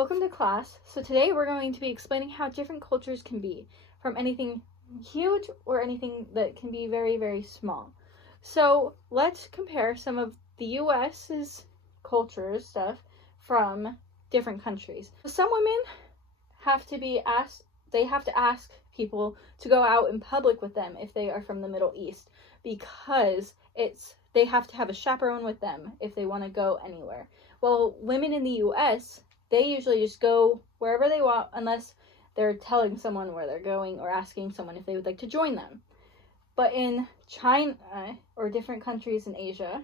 Welcome to class. So today we're going to be explaining how different cultures can be, from anything huge or anything that can be very, very small. So let's compare some of the U.S.'s culture stuff from different countries. Some women have to ask people to go out in public with them if they are from the Middle East, because they have to have a chaperone with them if they want to go anywhere. Well, women in the U.S., they usually just go wherever they want unless they're telling someone where they're going or asking someone if they would like to join them. But in China or different countries in Asia,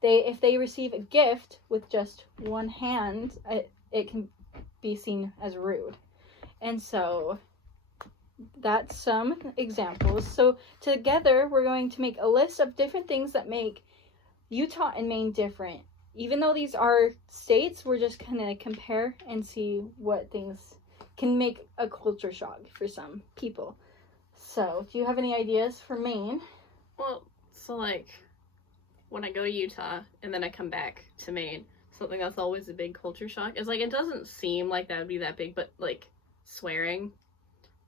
if they receive a gift with just one hand, it can be seen as rude. And so that's some examples. So together we're going to make a list of different things that make Utah and Maine different. Even though these are states, we're just going to compare and see what things can make a culture shock for some people. So, do you have any ideas for Maine? Well, so when I go to Utah and then I come back to Maine, something that's always a big culture shock is it doesn't seem like that would be that big, but swearing,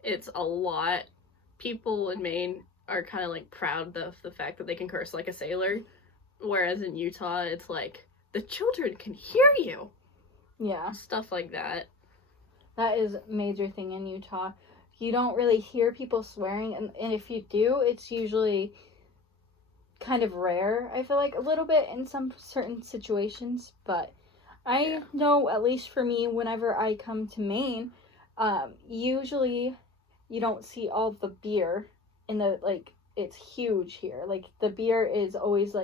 it's a lot. People in Maine are kind of proud of the fact that they can curse like a sailor, whereas in Utah it's the children can hear you. Yeah. Stuff like that. That is a major thing in Utah. You don't really hear people swearing, and if you do, it's usually kind of rare, I feel like, a little bit in some certain situations, but I know, at least for me, whenever I come to Maine, usually you don't see all the beer in the, it's huge here. The beer is always,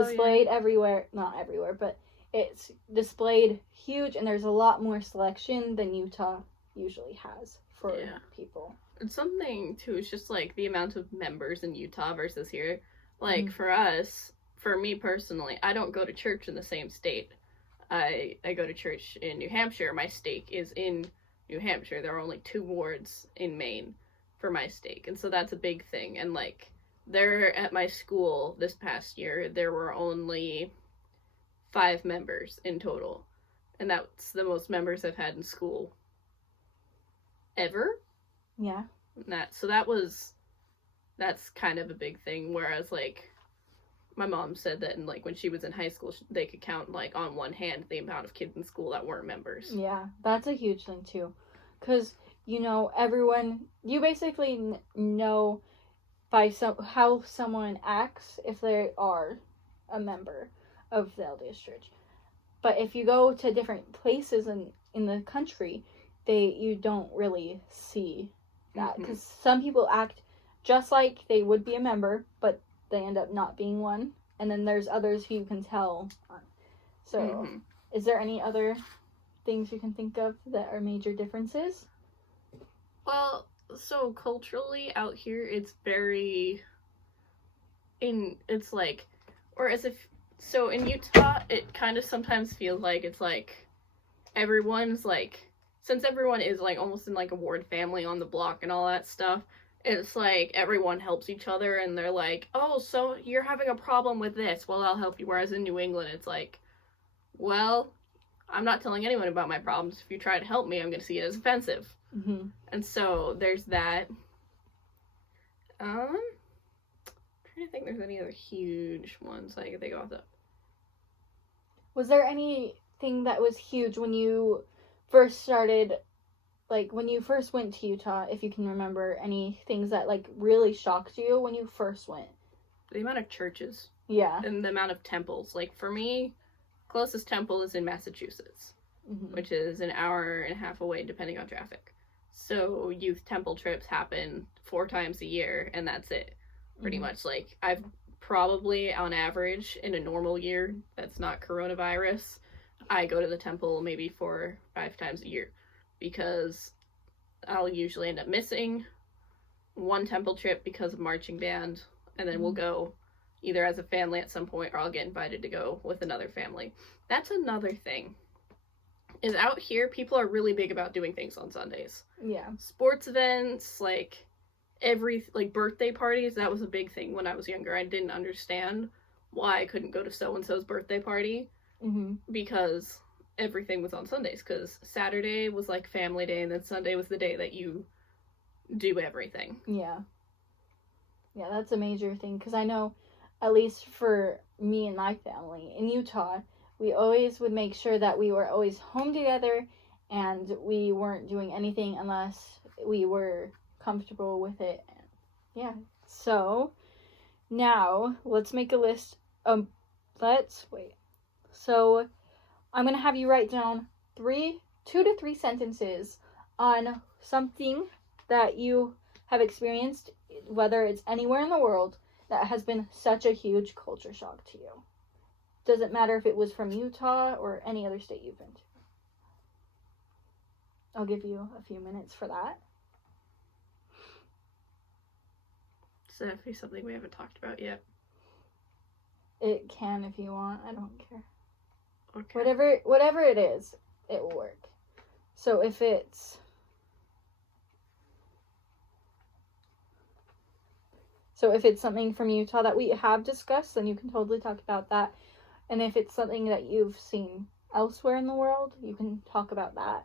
displayed everywhere, not everywhere, but it's displayed huge, and there's a lot more selection than Utah usually has for people. And something too is just the amount of members in Utah versus here. For me personally, I don't go to church in the same state. I go to church in New Hampshire. My stake is in New Hampshire. There are only 2 wards in Maine for my stake, and so that's a big thing. And there at my school this past year, there were only 5 members in total. And that's the most members I've had in school ever. Yeah. That's kind of a big thing. Whereas my mom said that when she was in high school, they could count on one hand the amount of kids in school that weren't members. Yeah, that's a huge thing too. Because, you basically know by how someone acts if they are a member of the LDS Church. But if you go to different places in the country, you don't really see that. Because some people act just like they would be a member, but they end up not being one. And then there's others who you can tell. So, is there any other things you can think of that are major differences? Well, so culturally out here, it's so in Utah, it kind of sometimes feels it's everyone's since everyone is almost in a ward family on the block and all that stuff, it's everyone helps each other, and they're oh, so you're having a problem with this, well, I'll help you. Whereas in New England, it's well, I'm not telling anyone about my problems. If you try to help me, I'm going to see it as offensive. Mm-hmm. And so there's that. I'm trying to think if there's any other huge ones I can think of. Was there anything that was huge when you first started, when you first went to Utah, if you can remember any things that really shocked you when you first went? The amount of churches. Yeah. And the amount of temples. For me, closest temple is in Massachusetts, which is an hour and a half away depending on traffic. So youth temple trips happen 4 times a year, and that's it. Pretty much. I've probably, on average, in a normal year that's not coronavirus, I go to the temple maybe 4 or 5 times a year, because I'll usually end up missing one temple trip because of marching band, and then we'll go either as a family at some point, or I'll get invited to go with another family. That's another thing. Is out here, people are really big about doing things on Sundays. Yeah. Sports events, birthday parties, that was a big thing when I was younger. I didn't understand why I couldn't go to so-and-so's birthday party. Because everything was on Sundays, because Saturday was like family day, and then Sunday was the day that you do everything. Yeah, that's a major thing, because I know, at least for me and my family in Utah, we always would make sure that we were always home together, and we weren't doing anything unless we were comfortable with it. Yeah. So now let's make a list. So I'm gonna have you write down 2 to 3 sentences on something that you have experienced, whether it's anywhere in the world, that has been such a huge culture shock to you. Doesn't matter if it was from Utah or any other state you've been to. I'll give you a few minutes for that. Does that have to be something we haven't talked about yet? It can if you want. I don't care. Okay. Whatever it is, it will work. So if it's something from Utah that we have discussed, then you can totally talk about that. And if it's something that you've seen elsewhere in the world, you can talk about that.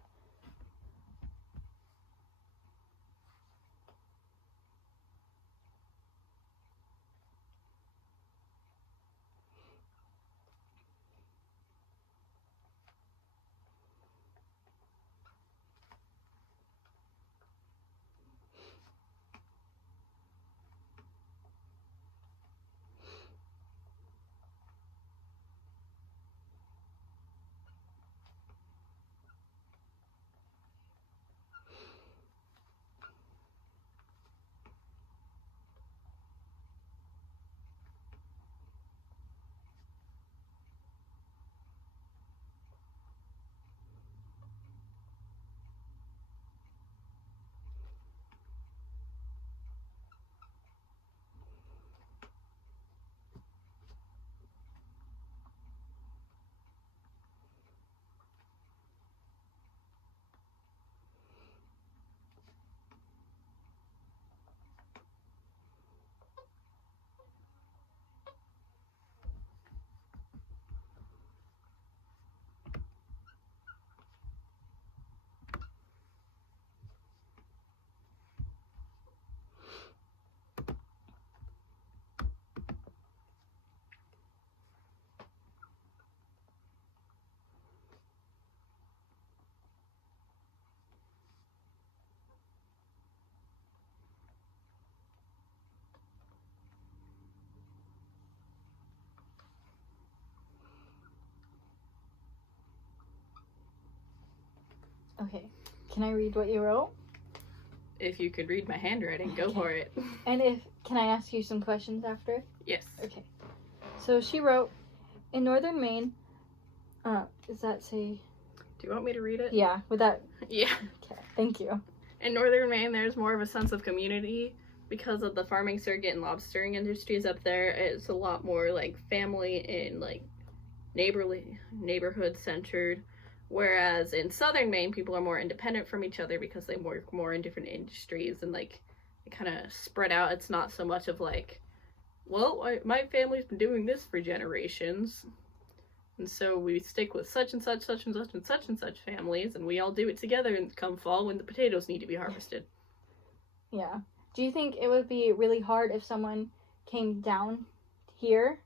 Okay. Can I read what you wrote? If you could read my handwriting, go for it. And can I ask you some questions after? Yes. Okay. So she wrote, in northern Maine, does that say? Do you want me to read it? Yeah, with that. Yeah. Okay, thank you. In northern Maine, there's more of a sense of community because of the farming circuit and lobstering industries up there. It's a lot more like family and like neighborhood centered. Whereas in southern Maine, people are more independent from each other because they work more in different industries and like it kind of spread out. It's not so much of like, well, my family's been doing this for generations, and so we stick with such and such, such and such, and such and such families, and we all do it together. And come fall, when the potatoes need to be harvested. Yeah. Do you think it would be really hard if someone came down here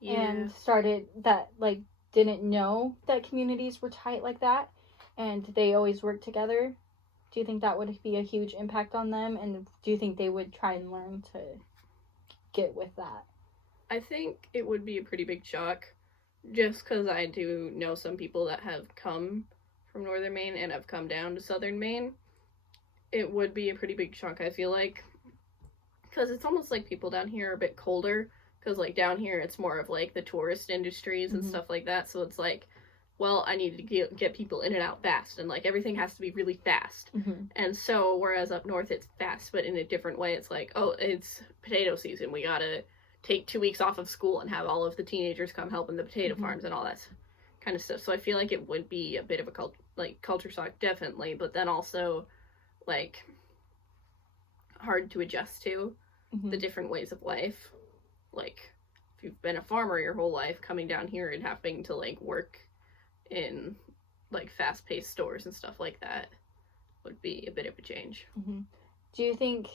and started that, like, didn't know that communities were tight like that and they always work together? Do you think that would be a huge impact on them? And do you think they would try and learn to get with that? I think it would be a pretty big shock, just because I do know some people that have come from northern Maine and have come down to southern Maine. It would be a pretty big shock, I feel like, because it's almost like people down here are a bit colder, because like down here it's more of like the tourist industries and stuff like that, so it's like, well, I need to get people in and out fast, and like everything has to be really fast. And so whereas up north it's fast but in a different way. It's like, oh, it's potato season, we gotta take 2 weeks off of school and have all of the teenagers come help in the potato farms and all that kind of stuff. So I feel like it would be a bit of a culture shock, definitely, but then also like hard to adjust to the different ways of life. Like if you've been a farmer your whole life, coming down here and having to like work in like fast-paced stores and stuff like that would be a bit of a change. Mm-hmm. Do you think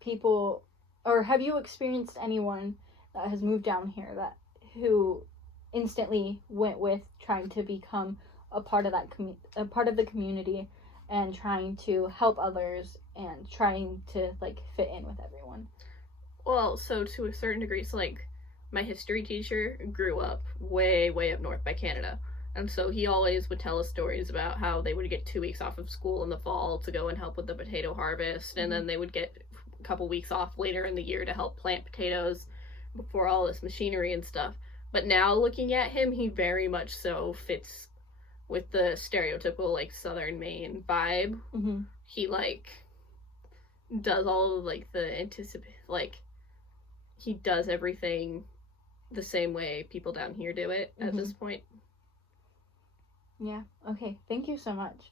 people, or have you experienced anyone that has moved down here who instantly went with trying to become a part of a part of the community and trying to help others and trying to like fit in with everyone? Well, so to a certain degree, so like my history teacher grew up way, way up north by Canada. And so he always would tell us stories about how they would get 2 weeks off of school in the fall to go and help with the potato harvest. And then they would get a couple weeks off later in the year to help plant potatoes before all this machinery and stuff. But now looking at him, he very much so fits with the stereotypical like Southern Maine vibe. Mm-hmm. He like does all of like the he does everything the same way people down here do it at this point. Yeah. Okay. Thank you so much.